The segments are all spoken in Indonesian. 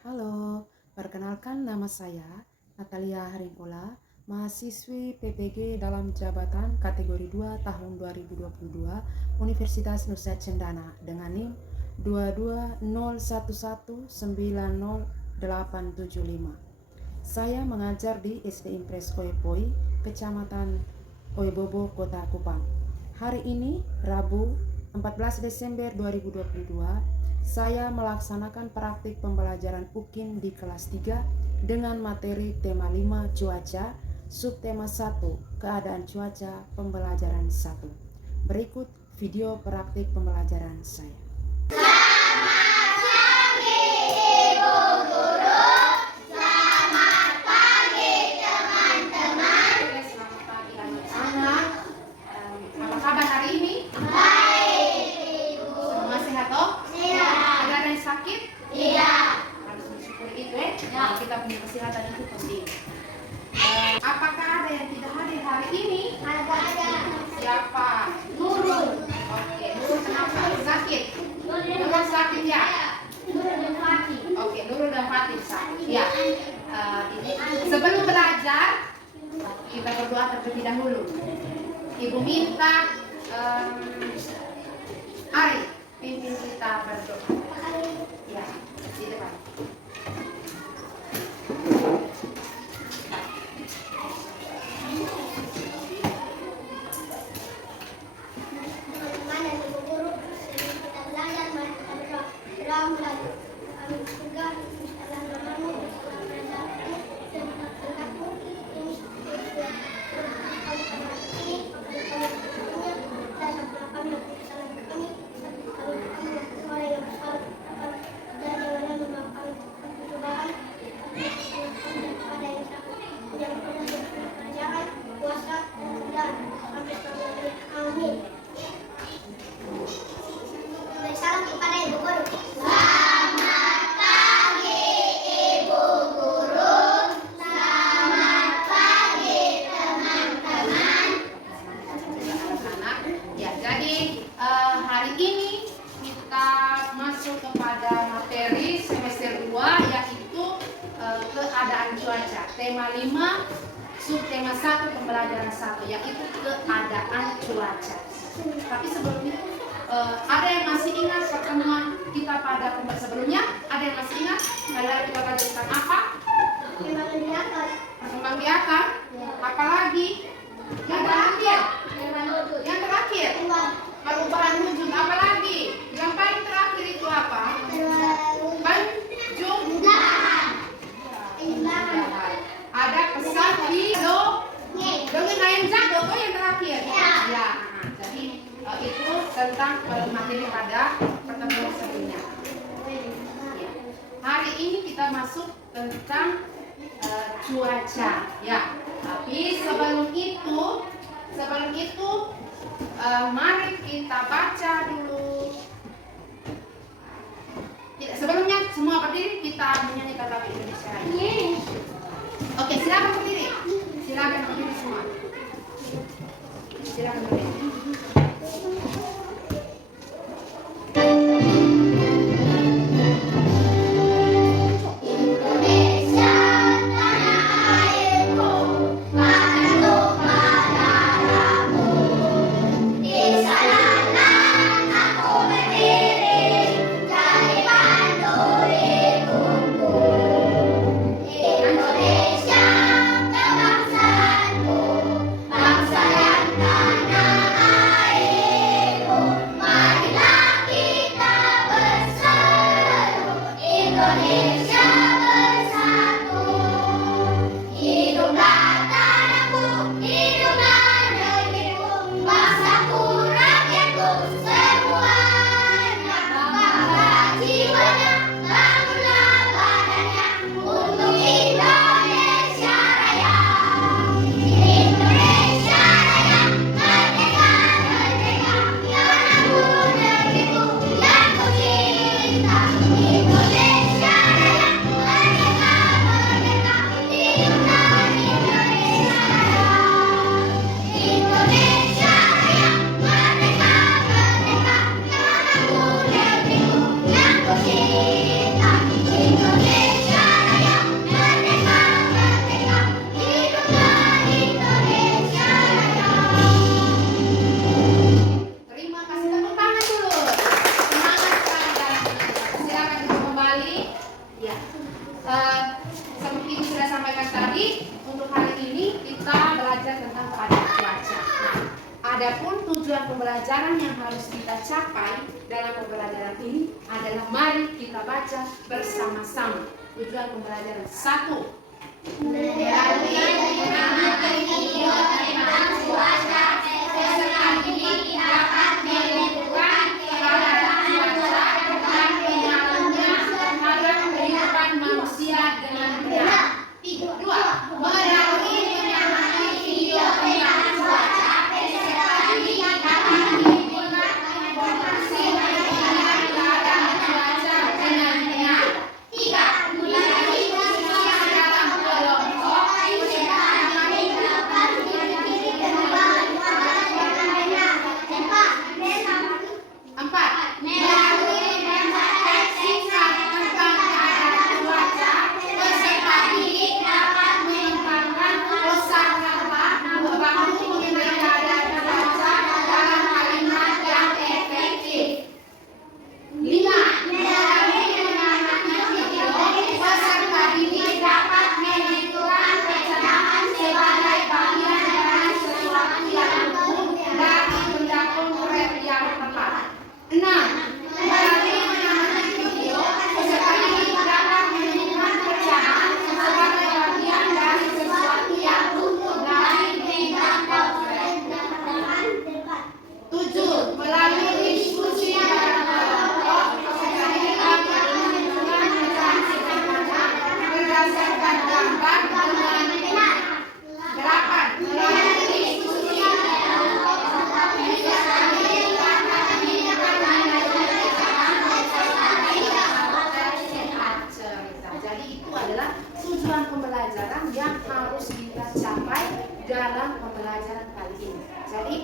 Halo, perkenalkan nama saya Natalia Haringkola, mahasiswi PPG dalam jabatan kategori 2 tahun 2022 Universitas Nusa Cendana dengan NIM 22011900875. Saya mengajar di SD Impres Oepoi, Kecamatan Oebobo, Kota Kupang. Hari ini, Rabu 14 Desember 2022, saya melaksanakan praktik pembelajaran UKIM di kelas 3 dengan materi tema 5 cuaca, subtema 1 keadaan cuaca, pembelajaran 1. Berikut video praktik pembelajaran saya. Kita punya kesehatan itu penting. Apakah ada yang tidak hadir hari ini? Ada. Siapa? Nurul. Oke, Nurul kenapa? Sakit? Nurul sakit ya? Nurul dan Fatih. Oke, Nurul dan Fatih sakit. Ya. Sebelum belajar, kita berdoa terlebih dahulu. Ibu minta Ari pimpin kita berdoa. Ya, di depan. Hari ini kita masuk kepada materi semester 2 yaitu keadaan cuaca. Tema 5, subtema 1, pembelajaran 1 yaitu keadaan cuaca. Tapi sebelum itu ada yang masih ingat pertemuan kita pada pembahasan sebelumnya? Ada yang masih ingat? Kalian kita belajar tentang apa? Perkembang biakan. Apalagi? Yang terakhir? Yang terakhir? Perubahan wujud. Apa lagi? Yang paling terakhir itu apa? Penjumlahan. Ada pesan di dongeng ayam jago tuh yang terakhir. Ya. Jadi itu tentang materi pada pertemuan sebelumnya. Ya. Hari ini kita masuk tentang cuaca. Ya. Tapi sebelum itu mari kita baca dulu. Sebelumnya semua berdiri, kita menyanyikan lagu Indonesia Raya. Oke, silakan berdiri. Silakan berdiri semua. Silakan berdiri. Indonesia Raya. Adapun tujuan pembelajaran yang harus kita capai dalam pembelajaran ini adalah mari kita baca bersama-sama. Tujuan pembelajaran 1. Melalui mengamati video tentang cuaca, peserta didik dapat menentukan keadaan cuaca dan pengaruhnya terhadap kehidupan manusia dengan benar. 2. Melalui mengamati video tentang cuaca, peserta didik dapat menentukan informasi mengenai keadaan cuaca dengan benar. 3. Melalui diskusi dalam kelompok, peserta didik dapat menentukan Empat, melalui membuat singkat tentang keadaan cuaca, peserta didik dapat mengembangkan kosakata membangun mengenai keadaan cuaca dalam kalimat yang efektif. 5. Melalui mengamati video, peserta didik dapat menentukan pencerahan sebagai bagian dari sesuatu yang agung dari pendukung rap yang tepat. 6. Melalui mengamati video, peserta didik dapat menemukan pecahan sebagai bagian dari sesuatu yang utuh dari bidang potret. 7. Melalui diskusi dalam kelompok, peserta didik dapat menentukan pecahan sederhana berdasarkan gambar dengan benar. 8. Melalui diskusi dalam kelompok, peserta didik dapat menemukan cerita. Jadi itu adalah tujuan pembelajaran yang harus kita capai dalam pembelajaran kali ini. Jadi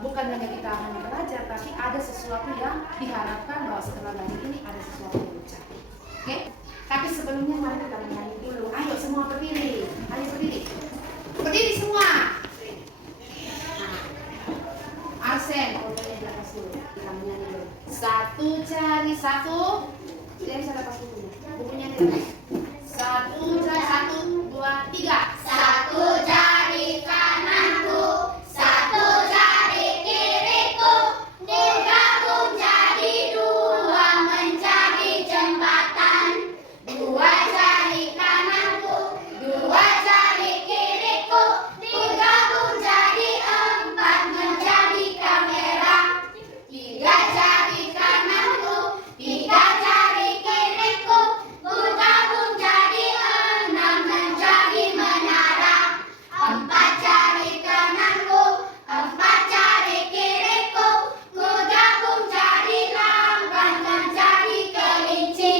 bukan hanya kita hanya belajar, tapi ada sesuatu yang diharapkan bahwa setelah belajar ini ada sesuatu yang dicapai. Oke? Tapi sebelumnya mari kita menyanyi dulu. Ayo semua berdiri. Ayo berdiri. Berdiri semua. Arsen, fotonya di atas dulu. Kita menyanyi dulu. 1 cari 1. Dia bisa lepas bukunya. Bukunya di atas. 1 cari 1, 2, 3. 1 jari kananku, 1 jari kiriku, digabung jadi 2 menjadi jembatan. 2 jari kananku, 2 jari kiriku, digabung jadi 4 menjadi kamera. 3 jari kananku, 3 jari kiriku, digabung jadi 6 menjadi menara. 4 jari kananku, 4 jari kiriku, digabung jadi lamban menjadi kelinci.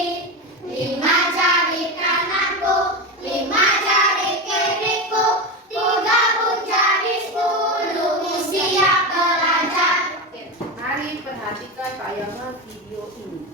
5 jari kananku, 5 jari kiriku, digabung jadi 10 siap belajar. Mari perhatikan tayangan video ini.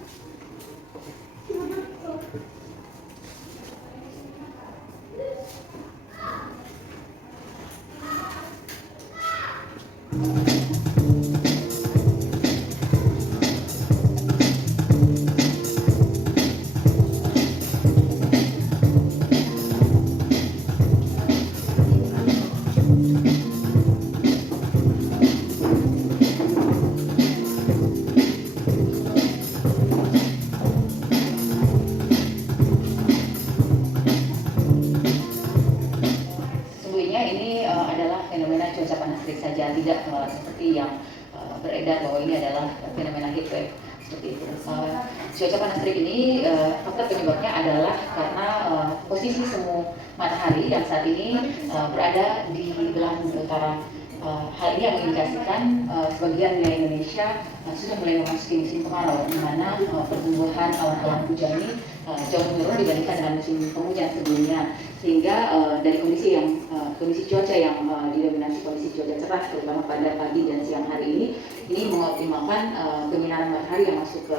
Sesungguhnya ini adalah fenomena cuaca panas terik saja, tidak seperti yang beredar bahwa ini adalah fenomena heatwave seperti itu. Cuaca panas terik ini faktor penyebabnya adalah karena posisi semu matahari yang saat ini berada di belahan utara. Hal ini yang mengindikasikan sebagian wilayah Indonesia sudah mulai memasuki musim kemarau, di mana pertumbuhan awan-awan hujan ini jauh menurun dibandingkan dengan musim penghujan sebelumnya, sehingga dari kondisi cuaca yang didominasi kondisi cuaca cerah terutama pada pagi dan siang hari ini mengoptimalkan penyinaran matahari yang masuk ke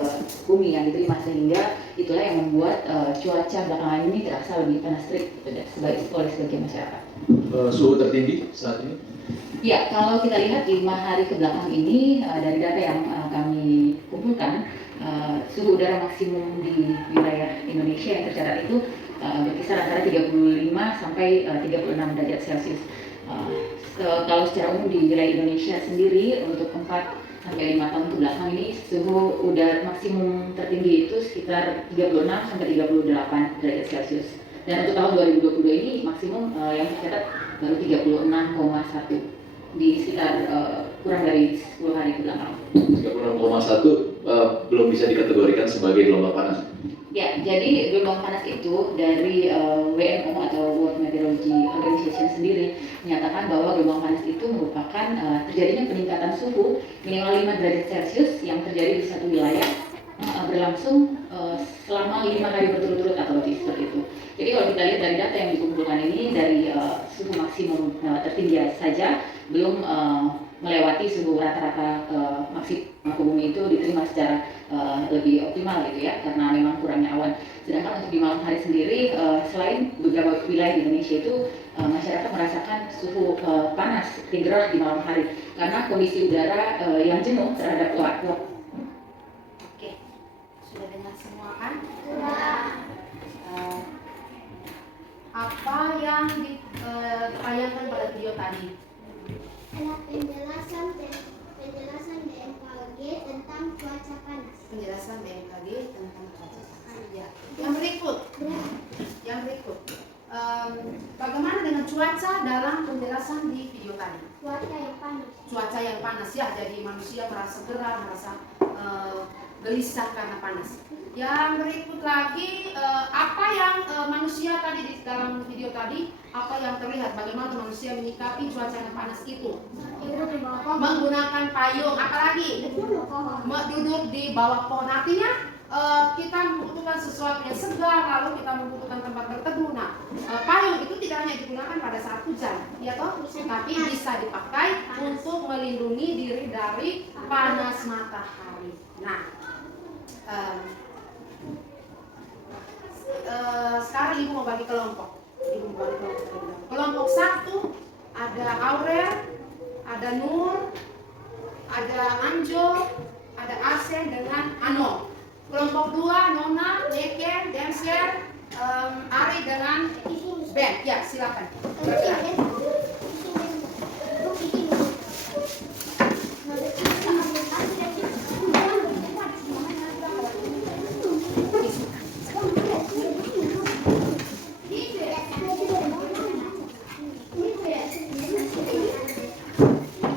bumi yang diterima, sehingga itulah yang membuat cuaca belakangan ini terasa lebih panas terik oleh sebagian masyarakat. Suhu tertinggi saat ini? Ya, kalau kita lihat 5 hari kebelakang ini dari data yang kami kumpulkan, suhu udara maksimum di wilayah Indonesia yang tercatat itu berkisar antara 35 sampai 36 derajat Celcius. Kalau secara umum di wilayah Indonesia sendiri untuk 4 sampai 5 tahun kebelakang ini suhu udara maksimum tertinggi itu sekitar 36 sampai 38 derajat Celcius. Dan untuk tahun 2022 ini maksimum yang tercatat baru 36,1 di sekitar kurang dari 10 hari kebelakang. 36,1 belum bisa dikategorikan sebagai gelombang panas. Ya, jadi gelombang panas itu dari WMO atau World Meteorology Organization sendiri menyatakan bahwa gelombang panas itu merupakan terjadinya peningkatan suhu minimal 5 derajat Celcius yang terjadi di satu wilayah berlangsung selama 5 hari berturut-turut atau lebih seperti itu. Jadi kalau kita lihat dari data yang dikumpulkan ini dari suhu maksimum tertinggi saja belum melewati suhu rata-rata maksimum bumi itu diterima secara lebih optimal gitu ya, karena memang kurangnya awan. Sedangkan untuk di malam hari sendiri selain beberapa wilayah di Indonesia itu masyarakat merasakan suhu panas seperti gerah di malam hari karena kondisi udara yang jenuh terhadap waktu. Oke, sudah dengar semua kan? Sudah. Apa yang ditayangkan pada video tadi? Ada penjelasan BMKG tentang cuaca panas. Penjelasan BMKG tentang cuaca panas. Ya. Yang berikut. Bagaimana dengan cuaca dalam penjelasan di video tadi? Cuaca yang panas. Cuaca yang panas ya, jadi manusia merasa gerah, merasa gelisah karena panas. Yang berikut lagi, apa yang manusia tadi di dalam video tadi, apa yang terlihat, bagaimana manusia menyikapi cuaca yang panas itu? Menggunakan payung, apalagi duduk di bawah pohon. Artinya kita membutuhkan sesuatu yang segar, lalu kita membutuhkan tempat berteduh. Nah, payung itu tidak hanya digunakan pada saat hujan, ya toh, tapi bisa dipakai untuk melindungi diri dari panas matahari. Nah, sekarang ibu mau bagi kelompok. Kelompok 1 ada Aurel, ada Nur, ada Anjo, ada Arsen dengan Ano. Kelompok 2 Nona, Neken, Denser, Ari dengan Ben. Ya, silakan. Bergerak.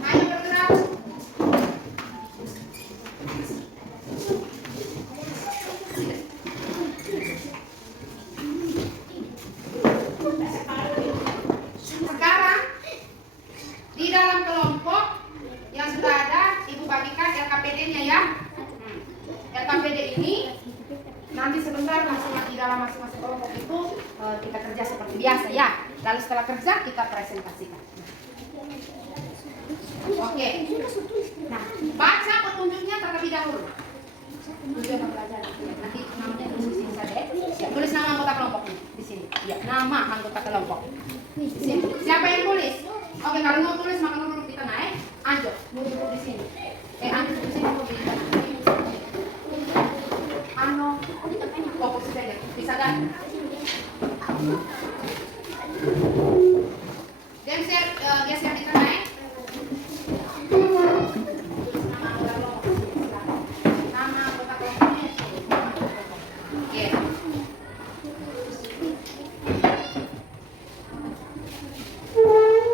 Ayo bergerak. Sekarang di dalam kelompok yang sudah ada, ibu bagikan LKPD-nya ya. LKPD ini nanti sebentar di dalam masing-masing kelompok itu kita kerja seperti biasa ya. Lalu setelah kerja kita presentasikan. Oke. Nah, baca petunjuknya terlebih dahulu. Tujuan pembelajaran. Nanti namanya tulis di sini saja. Ya, tulis nama anggota kelompoknya di sini. Ya, nama anggota kelompok. Di sini. Siapa yang tulis? Oke, kalau mau tulis maka duduk di tengah ya. Anjo, duduk di sini. Anjo duduk di sini, duduk di tengah. Ano, fokus saja. Bisa kan? Geser di tengah ya. Nama anggota kelompoknya. Oke.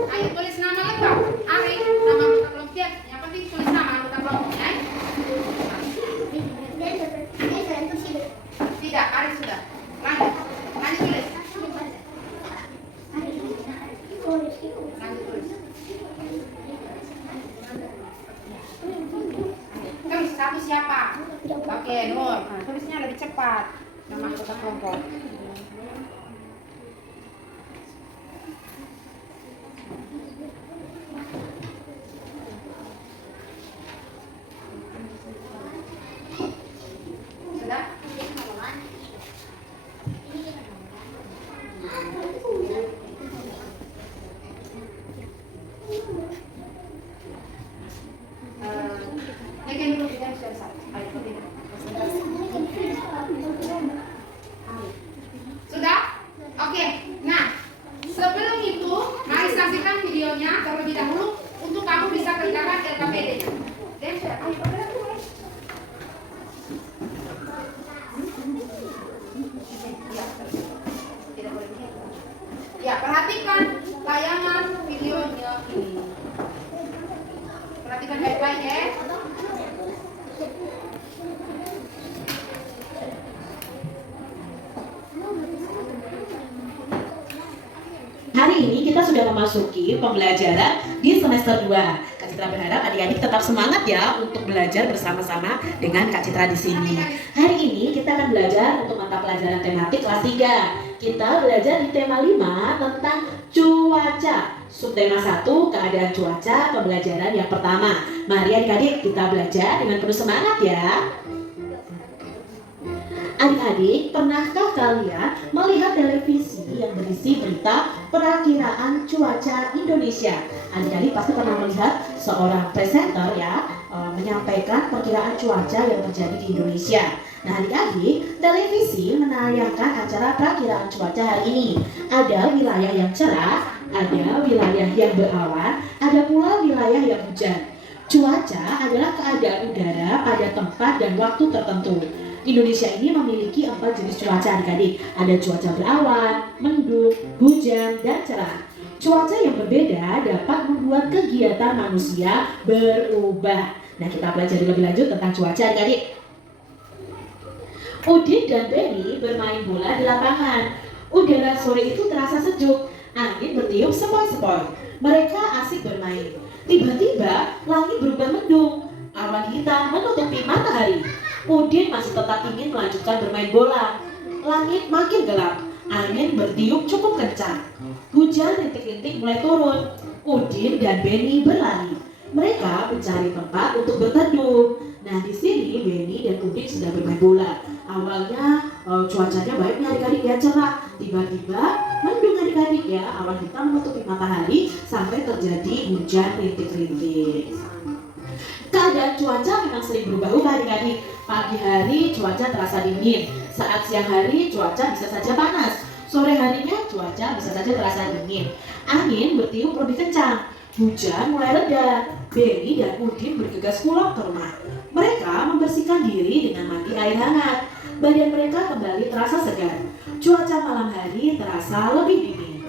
Ayo tulis nama lengkap. Ari, nama anggota kelompoknya. Yang penting tulis nama anggota kelompoknya. Tidak, Ari sudah. Lanjut tulis. Terus satu siapa? Oke, Nur. Tulisnya lebih cepat. Nama anggota kelompok. Sudah? Bikin dulu kita bisa satu. Ayo, sudah? Ya, perhatikan tayangan videonya ini. Perhatikan baik-baik ya. Hari ini kita sudah memasuki pembelajaran di semester 2. Kak Citra berharap adik-adik tetap semangat ya untuk belajar bersama-sama dengan Kak Citra di sini. Hari ini kita akan belajar untuk mata pelajaran tematik kelas 3. Kita belajar di tema 5 tentang cuaca. Subtema 1, keadaan cuaca, pembelajaran yang pertama. Mari adik-adik kita belajar dengan penuh semangat ya. Adik-adik, pernahkah kalian melihat televisi yang berisi berita perakiraan cuaca Indonesia? Adik-adik pasti pernah melihat seorang presenter ya menyampaikan perkiraan cuaca yang terjadi di Indonesia. Nah adik-adik, televisi menayangkan acara perakiraan cuaca hari ini. Ada wilayah yang cerah, ada wilayah yang berawan, ada pula wilayah yang hujan. Cuaca adalah keadaan udara pada tempat dan waktu tertentu. Indonesia ini memiliki 4 jenis cuaca adik-adik. Ada cuaca berawan, mendung, hujan, dan cerah. Cuaca yang berbeda dapat membuat kegiatan manusia berubah. Nah kita pelajari lebih lanjut tentang cuaca adik-adik. Udin dan Benny bermain bola di lapangan. Udara sore itu terasa sejuk. Angin bertiup sepoi-sepoi. Mereka asik bermain. Tiba-tiba langit berubah mendung. Awan hitam menutupi matahari. Udin masih tetap ingin melanjutkan bermain bola. Langit makin gelap. Angin bertiup cukup kencang. Hujan rintik-rintik mulai turun. Udin dan Benny berlari. Mereka mencari tempat untuk berteduh. Nah di sini Benny dan Udin sedang bermain bola. Awalnya cuacanya baik nih adik-adik ya, cerah. Tiba-tiba mendung adik-adik ya. Awan hitam menutupi matahari sampai terjadi hujan rintik-rintik. Keadaan cuaca memang sering berubah-ubah adik-adik. Pagi hari cuaca terasa dingin. Saat siang hari cuaca bisa saja panas. Sore harinya cuaca bisa saja terasa dingin. Angin bertiup lebih kencang. Hujan mulai reda. Benny dan Udin bergegas pulang ke rumah. Mereka membersihkan diri dengan mandi air hangat. Badan mereka kembali terasa segar. Cuaca malam hari terasa lebih dingin.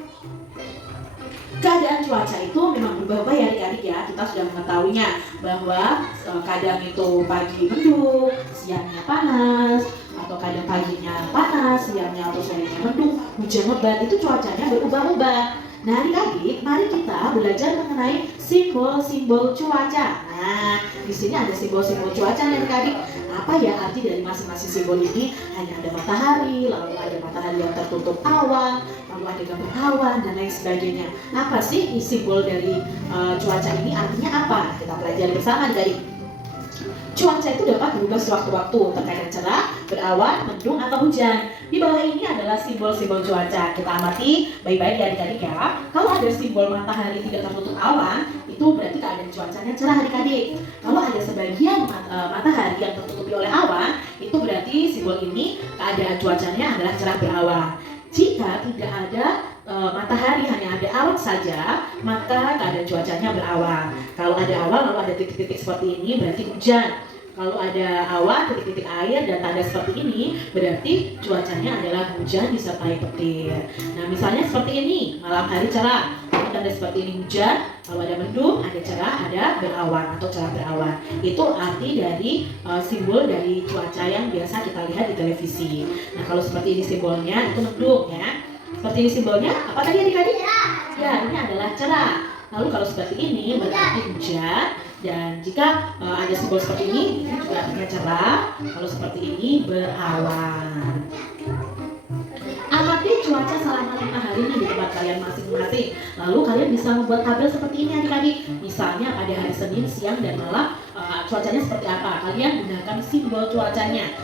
Keadaan cuaca itu memang berubah-ubah ya adik-adik ya. Kita sudah mengetahuinya bahwa kadang itu pagi mendung, siangnya panas, atau kadang paginya panas, siangnya atau sorenya mendung, hujan lebat. Itu cuacanya berubah-ubah. Nah adik-adik, mari kita belajar mengenai simbol-simbol cuaca. Nah, di sini ada simbol-simbol cuaca nih adik-adik. Apa ya arti dari masing-masing simbol ini? Hanya ada matahari, lalu ada matahari yang tertutup awan, lalu ada gambar awan dan lain sebagainya. Apa sih simbol dari cuaca ini? Artinya apa? Kita pelajari bersama adik-adik. Cuaca itu dapat berubah sewaktu-waktu, terkadang cerah, berawan, mendung, atau hujan. Di bawah ini adalah simbol-simbol cuaca. Kita amati baik-baik ya adik-adik ya. Kalau ada simbol matahari tidak tertutup awan, itu berarti keadaan cuacanya cerah adik-adik. Kalau ada sebagian matahari yang tertutupi oleh awan, itu berarti simbol ini keadaan cuacanya adalah cerah berawan. Jika tidak ada matahari, hanya ada awan saja, maka keadaan cuacanya berawan. Kalau ada awan lalu ada titik-titik seperti ini berarti hujan. Kalau ada awan, titik-titik air dan tanda seperti ini berarti cuacanya adalah hujan disertai petir. Nah misalnya seperti ini, malam hari cerah, tanda seperti ini hujan. Kalau ada mendung, ada cerah, ada berawan atau cerah berawan. Itu arti dari simbol dari cuaca yang biasa kita lihat di televisi. Nah kalau seperti ini simbolnya itu mendung ya. Seperti ini simbolnya, apa tadi adik-adik? Ya, ini adalah cerah. Lalu kalau seperti ini berarti hujan. Dan jika ada simbol seperti ini juga artinya cerah. Kalau seperti ini berawan. Amati cuaca selama 5 hari ini di tempat kalian masing-masing. Lalu kalian bisa membuat tabel seperti ini adik-adik. Misalnya pada hari Senin siang dan malam cuacanya seperti apa? Kalian gunakan simbol cuacanya.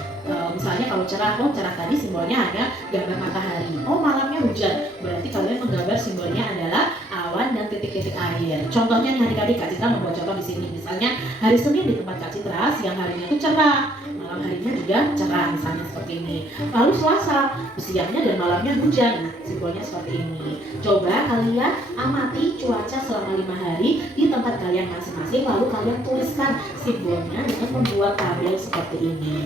Misalnya kalau cerah, cerah tadi simbolnya hanya gambar matahari. Malamnya hujan, berarti kalian menggambar simbolnya adalah awan dan titik-titik air. Contohnya nih adik-adik, Kak Citra membuat contoh di sini. Misalnya hari Senin di tempat Kak Citra, siang harinya itu cerah, malam harinya juga cerah, misalnya seperti ini. Lalu Selasa, siangnya dan malamnya hujan. Nah, simbolnya seperti ini. Coba kalian amati cuaca selama 5 hari di tempat kalian masing-masing, lalu kalian tuliskan simbolnya dengan membuat tabel seperti ini.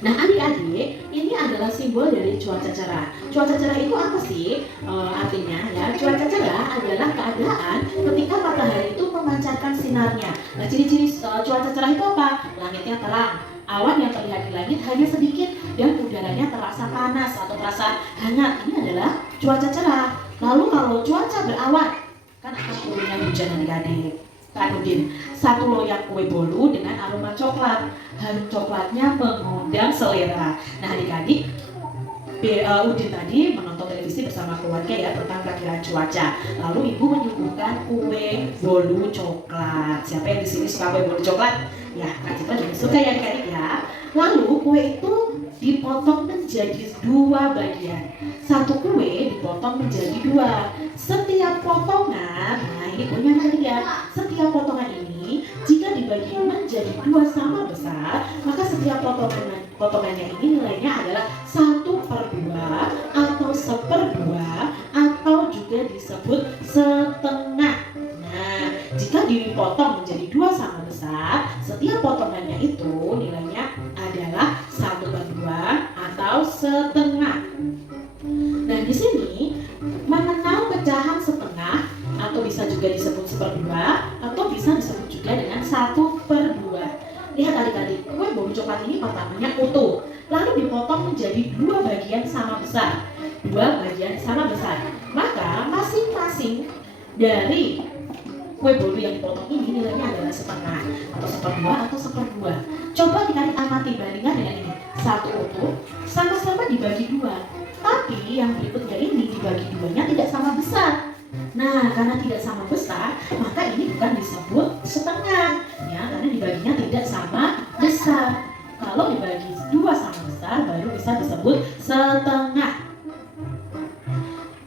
Nah adik-adik, ini adalah simbol dari cuaca cerah. Cuaca cerah itu apa sih? Artinya ya, cuaca cerah adalah keadaan ketika matahari itu memancarkan sinarnya. Nah ciri-ciri cuaca cerah itu apa? Langitnya terang, awan yang terlihat di langit hanya sedikit, dan udaranya terasa panas atau terasa hangat. Ini adalah cuaca cerah. Lalu kalau cuaca berawan, kan akan turunnya hujan adik-adik. Kak Udin, 1 loyang kue bolu dengan aroma coklat. Harum coklatnya mengundang selera. Nah adik-adik, Udin tadi menonton televisi bersama keluarga ya tentang perakiran cuaca. Lalu ibu menyuguhkan kue bolu coklat. Siapa yang di sini suka kue bolu coklat? Ya, Kak Citra juga suka ya adik-adik ya. Lalu kue itu dipotong menjadi 2 bagian. 1 kue dipotong menjadi 2. Setiap potongan, nah ini punya tadi ya. Setiap potongan ini jika dibagi menjadi 2 sama besar, maka setiap potongannya ini nilainya adalah 1/2 atau 1/2 atau juga disebut setengah. Nah, jika dipotong menjadi 2 sama besar, setiap potongannya itu nilainya adalah 1/2 atau setengah. Nah, di sini mengenal pecahan setengah atau bisa juga disebut 1/2 atau bisa disebut juga dengan 1/2. Lihat adik-adik, kue bolu coklat ini pertamanya utuh, lalu dipotong menjadi 2 bagian sama besar. 2 bagian sama besar. Maka masing-masing dari kue bolu yang dipotong ini nilainya adalah setengah atau 1/2 atau 1/2. Coba adik-adik amati bandingkan dengan ini. 1 utuh sama-sama dibagi 2. Tapi yang berikutnya ini dibagi 2-nya tidak sama besar. Nah, karena tidak sama besar, maka ini bukan disebut setengah ya, karena dibaginya tidak sama besar. Kalau dibagi 2 sama besar baru bisa disebut setengah.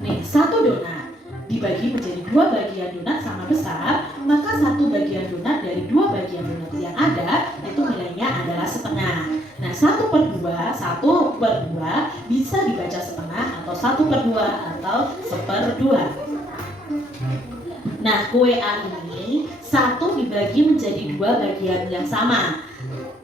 Nih, 1 donat dibagi menjadi 2 bagian donat sama besar, maka 1 bagian donat dari 2 bagian donat yang ada itu nilainya adalah setengah. Nah, 1/2 bisa dibaca setengah atau 1/2 atau 1/2. Nah, kue A ini 1 dibagi menjadi 2 bagian yang sama.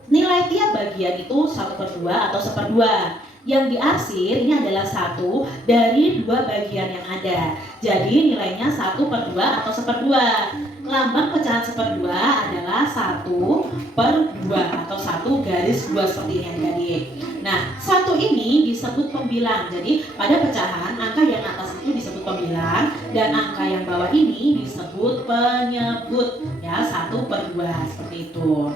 Nilai tiap bagian itu 1/2 atau 1/2. Yang diarsir ini adalah 1 dari 2 bagian yang ada. Jadi nilainya 1/2 atau 1/2. Lambang pecahan 1/2 adalah 1/2 atau 1 garis 2 seperti ini adik-adik. Nah, 1 ini disebut pembilang. Jadi pada pecahan angka yang atas itu disebut pembilang dan angka yang bawah ini disebut penyebut. Ya, 1/2 seperti itu.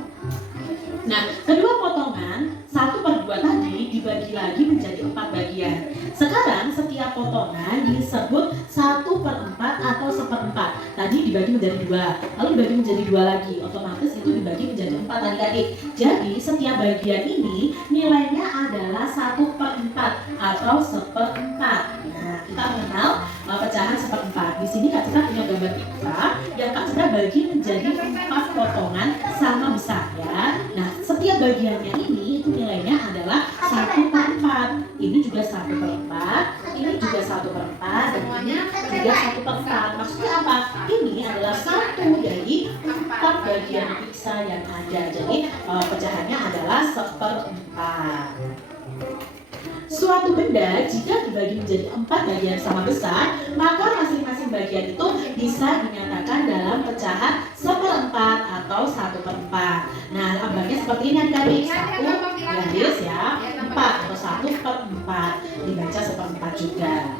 Nah, kedua potongan 1/2 tadi dibagi lagi menjadi 4 bagian. Sekarang setiap potongan disebut 1/4 atau 1/4. Tadi dibagi menjadi 2, lalu dibagi menjadi 2 lagi. Otomatis itu dibagi menjadi 4 adik-adik. Jadi setiap bagian ini nilainya adalah 1/4 atau 1/4. Nah, kita mengenal pecahan 1/4. Di sini Kak Citra punya gambar pizza yang Kak Citra bagi menjadi 4 potongan sama besar ya. Nah, setiap bagiannya ini itu nilainya adalah 1/4. Ini juga 1/4, ini juga 1/4, dan ini juga 1/4. Maksudnya apa? Ini adalah 1 dari 4 bagian pizza yang ada. Jadi pecahannya adalah 1/4. Suatu benda jika dibagi menjadi 4 bagian sama besar, maka masing-masing bagian itu bisa dinyatakan dalam pecahan 1/4 atau 1/4. Nah, lambangnya seperti ini adik-adik. 1 garis ya, 4 atau 1/4. Dibaca 1/4 juga.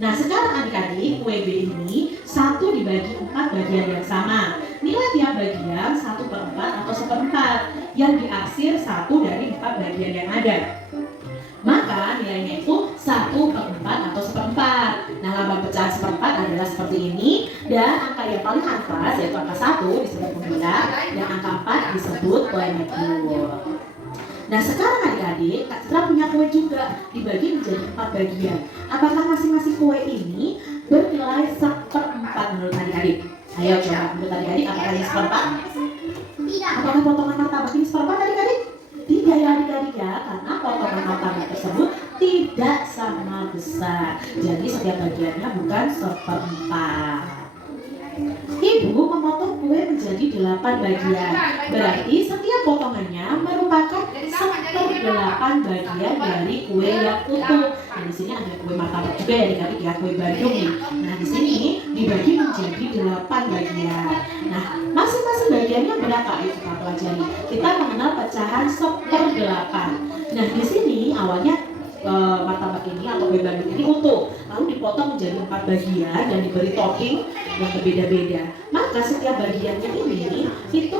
Nah, sekarang adik-adik, kue B ini 1 dibagi 4 bagian yang sama. Nilai tiap bagian 1/4 atau 1/4. Yang diarsir 1 dari 4 bagian yang ada. Maka nilainya itu 1/4 atau 1/4. Nah, lambang pecahan 1/4 adalah seperti ini. Dan angka yang paling atas yaitu angka 1 disebut pembilang dan angka 4 disebut penyebut. Nah, sekarang adik-adik, Kak Citra punya kue juga dibagi menjadi 4 bagian. Apakah masing-masing kue ini bernilai 1/4 menurut adik-adik? Ayo coba menurut adik-adik, apakah ini 1/4? Tidak. Apakah potongan martabak ini 1/4 adik-adik? Tidak ya adik-adik ya, karena potongan martabak tersebut tidak sama besar. Jadi setiap bagiannya bukan 1/4. Ibu memotong kue menjadi 8 bagian. Berarti setiap potongannya merupakan 1/8 bagian dari kue yang utuh. Nah, di sini ada kue martabak juga ya adik-adik ya, kue Bandung nih. Nah, di sini dibagi menjadi 8 bagian. Nah, masing-masing bagiannya berapa? Ayo kita pelajari. Kita mengenal pecahan 1/8. Nah, di sini awalnya martabak ini atau kue Bandung ini utuh, lalu dipotong menjadi 4 bagian dan diberi topping yang berbeda-beda. Maka setiap bagiannya ini itu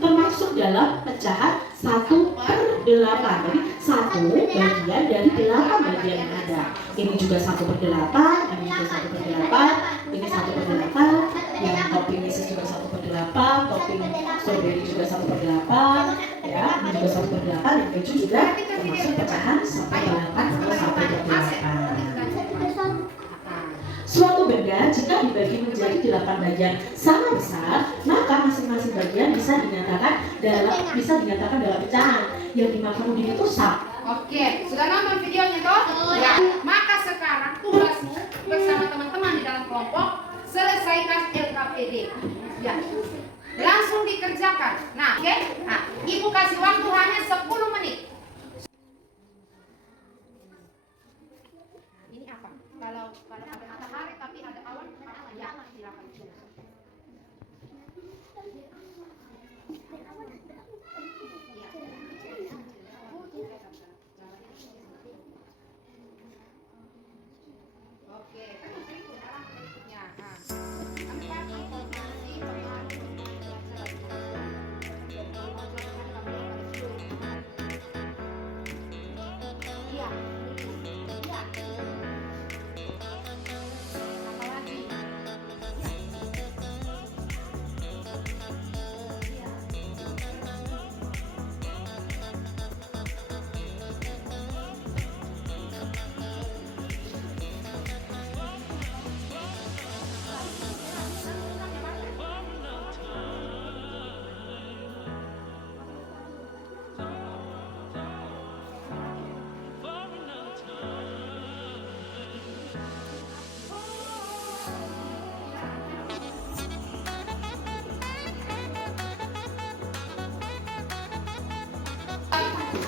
termasuk dalam pecahan 1/8. Jadi 1 bagian dari 8 bagian yang ada. Ini juga 1/8, ini juga 1/8, ini 1/8, yang topping meses juga 1/8, topping strawberry juga 1/8, ya, ini juga 1/8, dan keju juga termasuk pecahan 1/8 atau 1/8. Suatu benda jika dibagi menjadi 8 bagian sama besar, maka masing-masing bagian bisa dinyatakan dalam pecahan. Yang dimakan Udin itu sak. Oke, sudah nonton videonya toh? Ya. Maka sekarang tugasmu bersama teman-teman di dalam kelompok selesaikan LKPD. Ya. Langsung dikerjakan. Nah, oke? Nah, Ibu kasih waktu hanya 10 menit. Ini apa? Kalau ada matahari tapi ada awan, ya silakan. Oke, kan itu dalam berikutnya. Nah, empat informasi Iya. Iya. Apa lagi? Iya.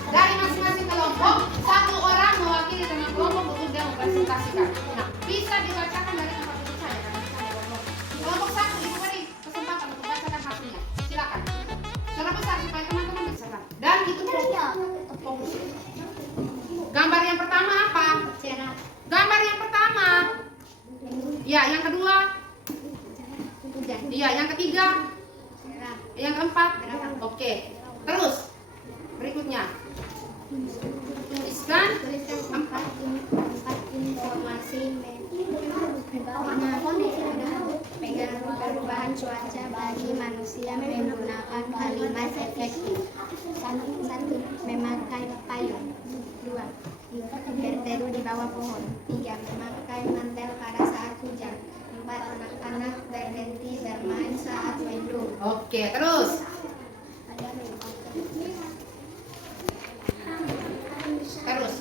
Dari masing-masing kelompok, satu orang mewakili teman kelompok untuk dia mempresentasikan. Nah, bisa dibacakan dari tempat duduk saja. Kelompok satu, Ibu beri kesempatan untuk bacakan hasilnya. Silakan. Suara besar supaya teman-teman bisa lihat. Dan itu fokus. Gambar yang pertama apa? Gambar yang pertama. Ya, yang kedua. Iya, yang ketiga. Yang keempat. Oke. Terus. Berikutnya. Tuliskan empat informasi perubahan cuaca bagi manusia menggunakan kalimat efektif. 1. Memakai payung. 2. Berteduh di bawah pohon. 3. Memakai mantel pada saat hujan. 4. Anak-anak berhenti bermain saat mendung. Oke, terus. Terus.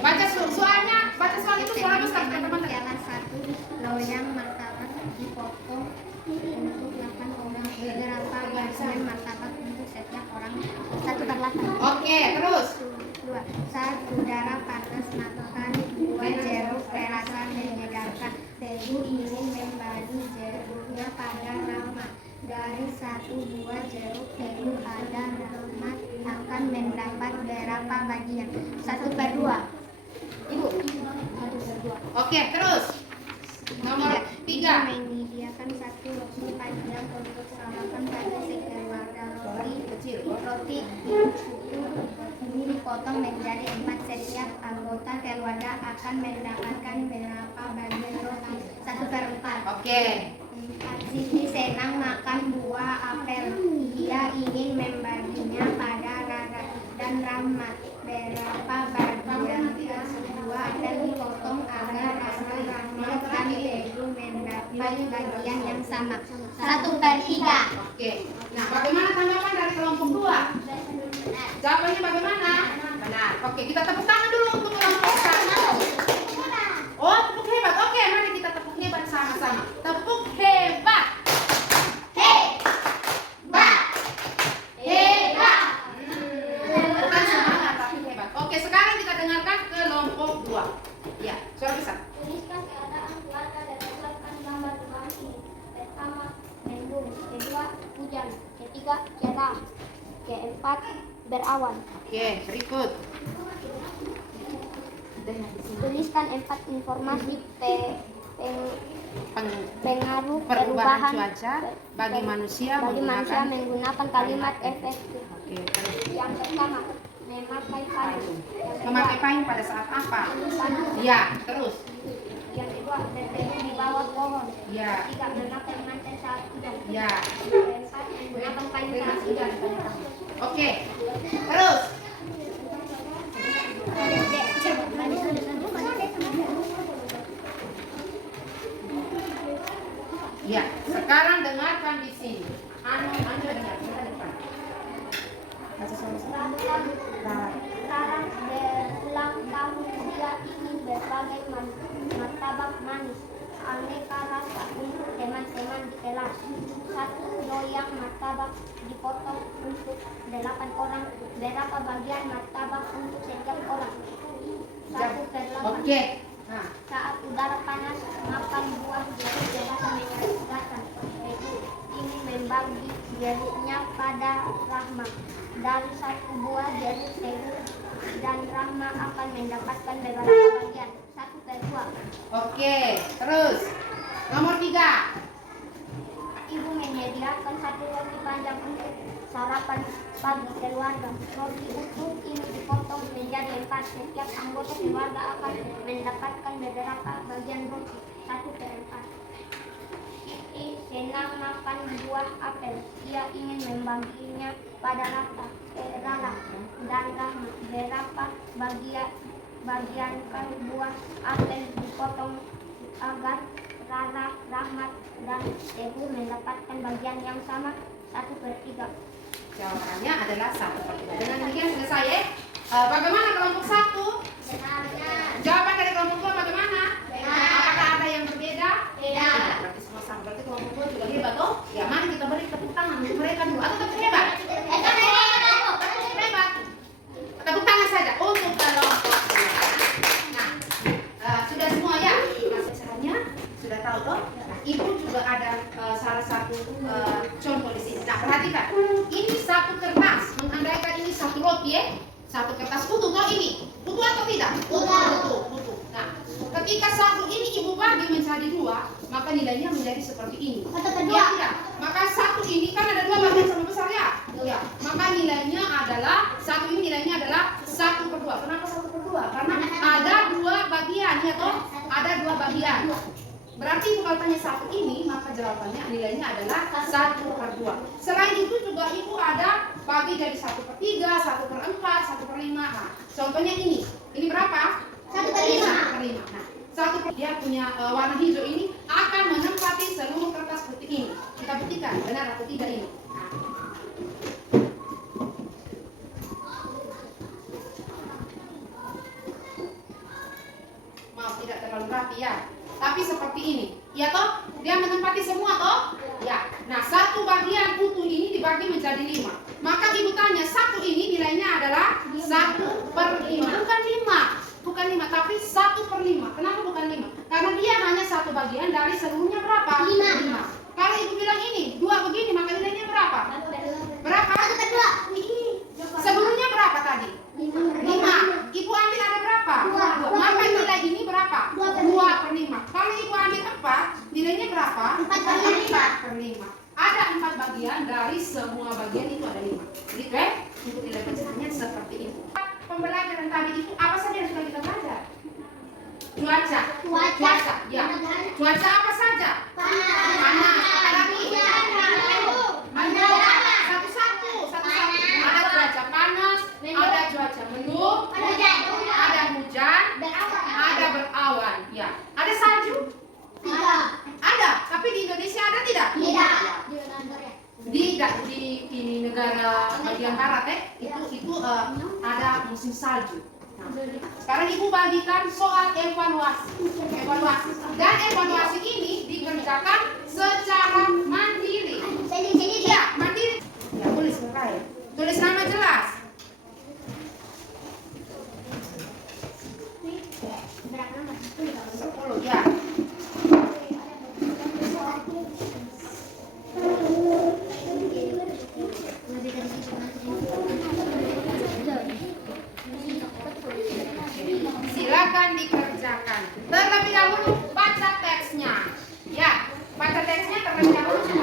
Baca soalnya, baca soal itu suara besar teman-teman. Salah satu loyang martabak dipotong untuk 8 orang. Berapa bagian martabak untuk setiap orang? 1/8. Oke, terus. 2. Saat udara panas makan buah jeruk terasa menyegarkan. Tebu ingin membagi jeruknya pada Rahmat. Dari 1 buah jeruk tebu pada Rahmat akan mendapat berapa bagian? 1/2. Ibu. 1/2. Oke, terus. Nomor 3. Menyediakan 1 roti panjang untuk sarapan pada sekeluarga. Roti ini dipotong menjadi 4. Setiap anggota keluarga akan mendapatkan berapa bagian roti? 1/4. Oke. Siti senang makan buah apel. Ia ingin membaginya pada Rara dan Rahmat. Berapa bagian buah apel dipotong agar Rahmat dan Tebu mendapat bagian yang sama? 1/3. Oke. Nah, bagaimana tanggapan dari kelompok 2? Jawabannya bagaimana? Benar. Oke, kita tepuk tangan dulu untuk kelompok 1. Oh, tepuk hebat. Oke, mari kita tepuk hebat sama-sama. Tepuk hebat. Bukan semangat tapi hebat. Oke, sekarang kita dengarkan kelompok 2. Ya, suara besar. Tuliskan keadaan keluarga dan letakkan gambar rumah ini. Pertama, mendung. Kedua, hujan. Ketiga, cerah. Keempat, berawan. Oke, berikut. Tuliskan 4 informasi pengaruh Perubahan cuaca bagi manusia menggunakan kalimat efektif. Oke, terus. Yang pertama, memakai payung. Yang kedua, Memakai payung pada saat apa? panas. Ya, terus. Yang kedua, berteduh di bawah pohon. Ya. Ketiga, memakai mantel saat hujan. Ya. Keempat, menggunakan payung saat hujan. Oke. Terus. Ya, sekarang dengarkan di sini. Anu dengar kita depan. Sekarang berulang tahun dia ingin berbagai martabak manis aneka rasa untuk teman-teman di kelas. 1 loyang martabak dipotong untuk 8 orang. Berapa bagian martabak untuk setiap orang? 1/8. Oke. Nah, Saat udara panas, makan buah jeruk terasa menyegarkan. Ibu ingin membagi jeruknya pada Rahma. Dari 1 buah jeruk, Teguh dan Rahma akan mendapatkan beberapa bagian. 1/2. oke. Terus. Nomor 3. Ibu menyediakan 1 roti panjang untuk sarapan pagi keluarga. Roti utuh ini dipotong menjadi 4. Setiap anggota keluarga akan mendapatkan beberapa bagian roti. 1/4. Kiki senang makan buah apel. Ia ingin membaginya pada Rara dan Rahma. Berapa bagiankan buah apel dipotong agar Rara, Rahmat, dan Teguh mendapatkan bagian yang sama? 1/3. Jawabannya adalah 1/3. Dengan demikian selesai ya. Bagaimana kelompok 1? Jawaban dari kelompok 2 bagaimana? Apakah ada yang berbeda? Tidak. Berarti semua sama. Berarti kelompok 2 juga hebat toh? Ya, mari kita beri tepuk tangan untuk mereka dulu. Atau tepuk hebat? Tepuk hebat. Tepuk tangan saja untuk kelompok 2. Nah, sudah semua ya? Masih caranya? Sudah tahu toh? Ibu juga ada salah satu contoh di sini. Nah, perhatikan. Ini 1 kertas. Mengandaikan ini 1 roti ya. 1 kertas utuh toh ini. Utuh atau tidak? Utuh. Nah, ketika 1 ini ibu bagi menjadi 2, maka nilainya menjadi seperti ini. Ya tidak. Maka 1 ini kan ada 2 bagian sama besar ya. Ya. Maka nilainya adalah 1 ini nilainya adalah 1/2. Kenapa 1/2? Karena ada 2 bagian ya toh. Ada 2 bagian. Berarti ibu kalau tanya 1 ini, maka jawabannya nilainya adalah 1/2. Selain itu juga ibu ada bagi jadi 1/3, 1/4, 1/5. Nah, contohnya ini. Ini berapa? 1/5. Nah, 1/5 dia punya warna hijau ini akan menempati seluruh kertas seperti ini. Kita buktikan benar atau tidak ini. Nah. Maaf tidak terlalu rapi ya. Tapi seperti ini, ya toh? Dia menempati semua toh? Ya. Nah, 1 bagian utuh ini dibagi menjadi 5. Maka ibu tanya, 1 ini nilainya adalah 1/5. Bukan 5, tapi 1/5. Kenapa bukan 5? Karena dia hanya 1 bagian dari seluruhnya berapa? 5. Kalau ibu bilang ini 2 begini, maka nilainya berapa? Berapa? 1/2. Sebelumnya berapa tadi? 5. Ibu ambil ada berapa? 2. Maka nilai ini berapa? 2/5. Kalau ibu ambil 4, nilainya berapa? 4/5. Ada 4 bagian, dari semua bagian itu ada 5. Jadi untuk nilai pecahannya seperti itu. Pembelajaran tadi itu apa saja yang sudah kita belajar? Cuaca. Ya. Cuaca apa saja? Panas. Apalagi? Satu-satu. Ada cuaca panas, ada cuaca mendung, ada hujan, ada berawan. Ya. Ada salju? Ada. Tapi di Indonesia ada tidak? Di negara bagian barat itu itu ada musim salju. Nah, sekarang Ibu bagikan soal evaluasi. Dan evaluasi ini dikerjakan secara mandiri. Iya, mandiri. Ya, tulis muka ya. Tulis nama jelas. Ya. Silakan dikerjakan. Terlebih dahulu baca teksnya. Ya, baca teksnya terlebih dahulu.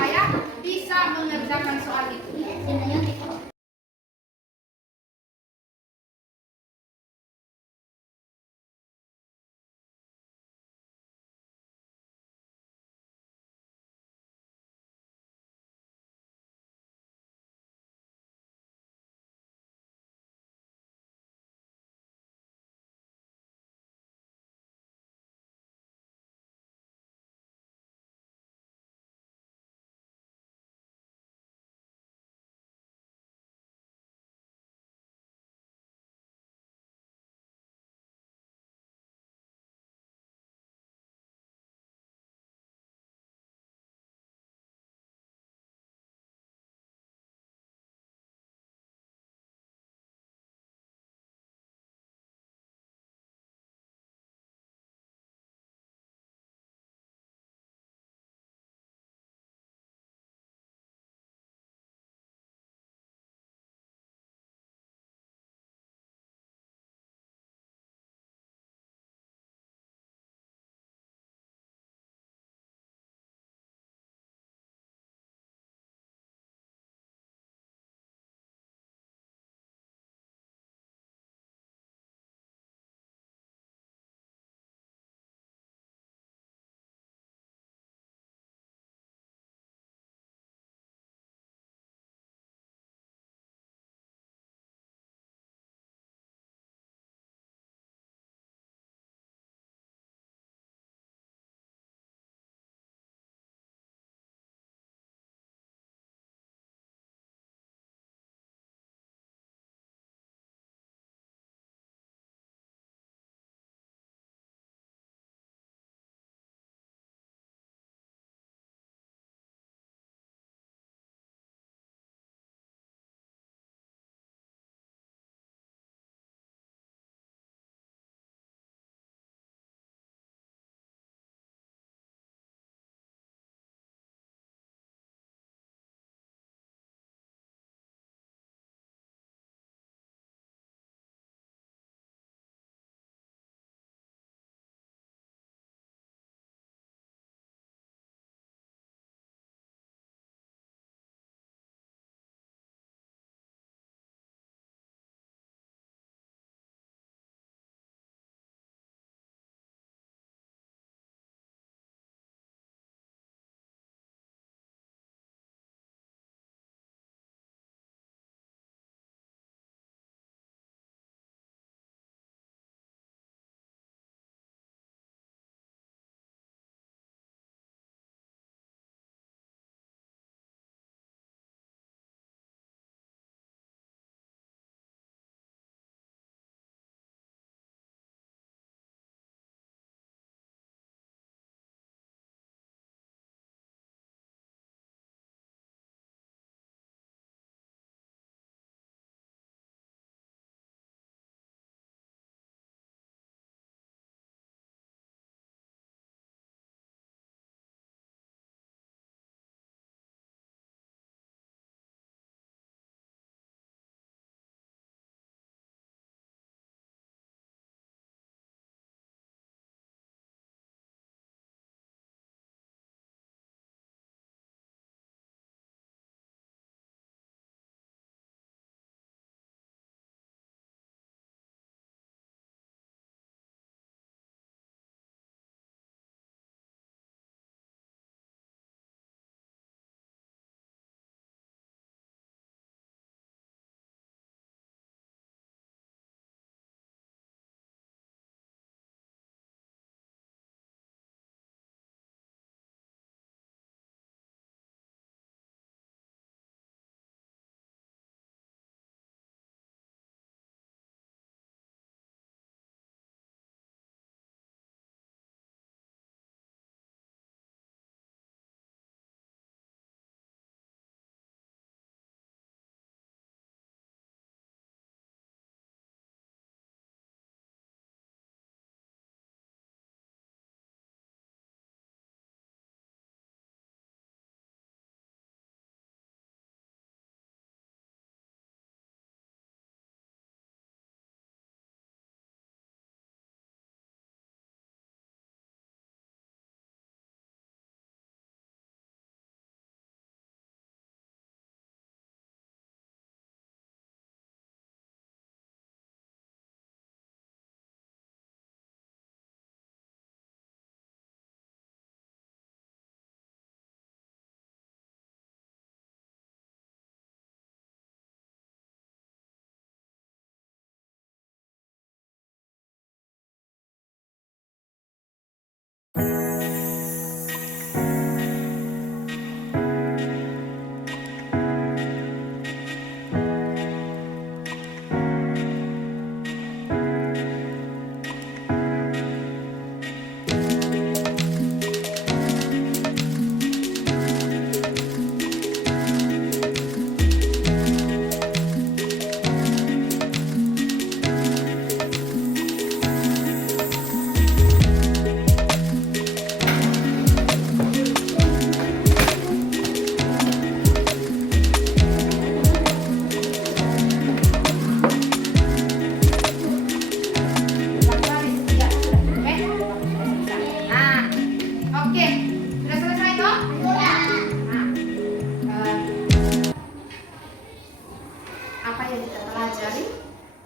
pelajari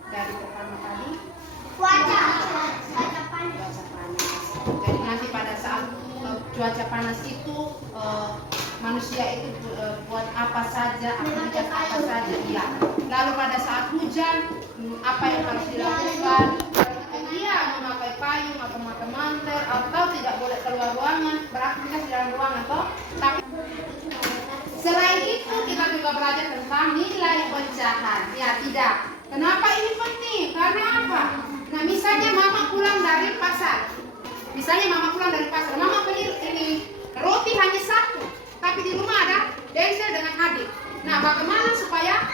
dari pertama tadi Cuaca cuaca panas. Jadi nanti pada saat cuaca panas itu manusia itu buat apa saja, aktivitas apa saja, iya. Lalu pada saat hujan, apa yang harus dilakukan? Iya, memakai payung atau memakai mantel atau tidak boleh keluar ruangan, beraktivitas di dalam ruangan, toh. Tapi selain itu kita juga belajar tentang nilai pecahan. Ya tidak. Kenapa ini penting? Karena apa? Nah, misalnya mama pulang dari pasar. Mama beli ini roti hanya satu, tapi di rumah ada Denzel dengan adik. Nah, bagaimana supaya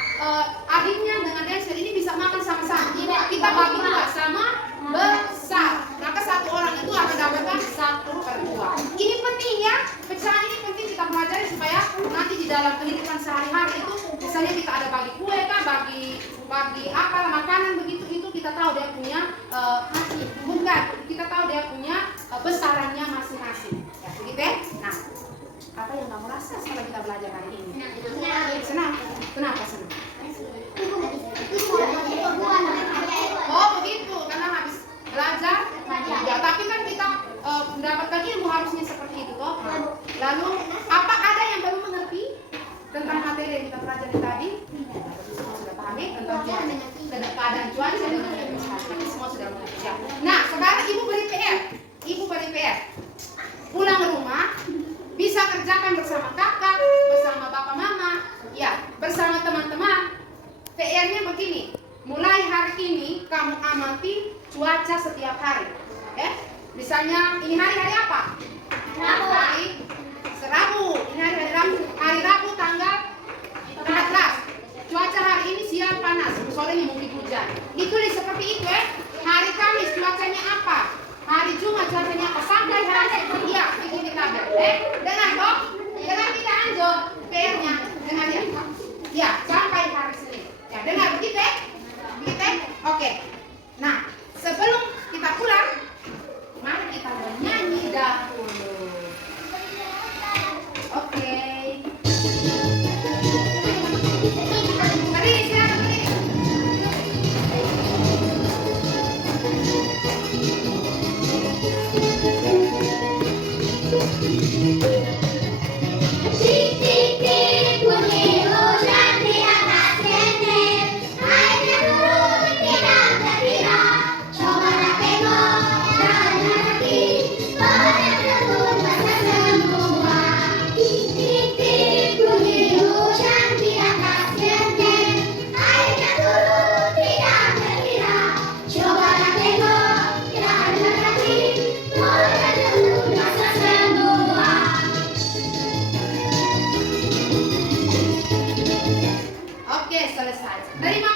adiknya dengan Denzel ini bisa makan sama-sama? Kita bagi dua sama besar. Maka satu orang itu akan dapatkan 1/2. Ini penting ya, pecahan ini penting kita pelajari supaya nanti di dalam kehidupan sehari-hari itu, misalnya kita ada bagi kue kah, bagi apa makanan begitu, itu kita tahu dia punya bukan, kita tahu dia punya besarannya masing-masing. Ya, begitu ya. Nah, apa yang kamu rasa setelah kita belajar hari ini? Senang. Kenapa senang? Oh begitu, karena habis belajar. Ya, tapi kan kita mendapatkan ilmu harusnya seperti itu toh. Lalu, apa ada yang belum mengerti tentang materi yang kita pelajari tadi? Semua sudah pahami tentang cuaca, keadaan cuaca dan keadaan semua sudah mengerti. Ya. Nah, sekarang ibu beri PR. Pulang rumah bisa kerjakan bersama kakak, bersama bapak mama, ya, bersama teman-teman. PR-nya begini. Mulai hari ini kamu amati cuaca setiap hari. Ya. Misalnya ini hari apa? Hari Rabu. Ini hari Rabu. Hari Rabu tanggal 14. Cuaca hari ini siang panas, sorenya mungkin hujan. Ditulis seperti itu ya. Hari Kamis cuacanya apa? Hari Jumat cuacanya apa? Sampai hari Sabtu. Iya, begini tabel. Dengar toh? Dengar kita anjur PR-nya. Dengar ya. Ya, sampai hari Senin. Ya, dengar begitu ya? Begitu ya? Oke. Nah, sebelum kita pulang, mari kita bernyanyi dahulu. Oke. Berdiri, silakan berdiri. Tik tik tik bunyi hujan di atas jendela. Airnya turun tidak terkira. Cobalah tengok jangan hati. Banyak turun basah semua. Tik tik tik bunyi hujan di atas jendela. Airnya turun tidak terkira. Cobalah tengok jangan hati. Banyak turun basah semua. Oke, selesai. Terima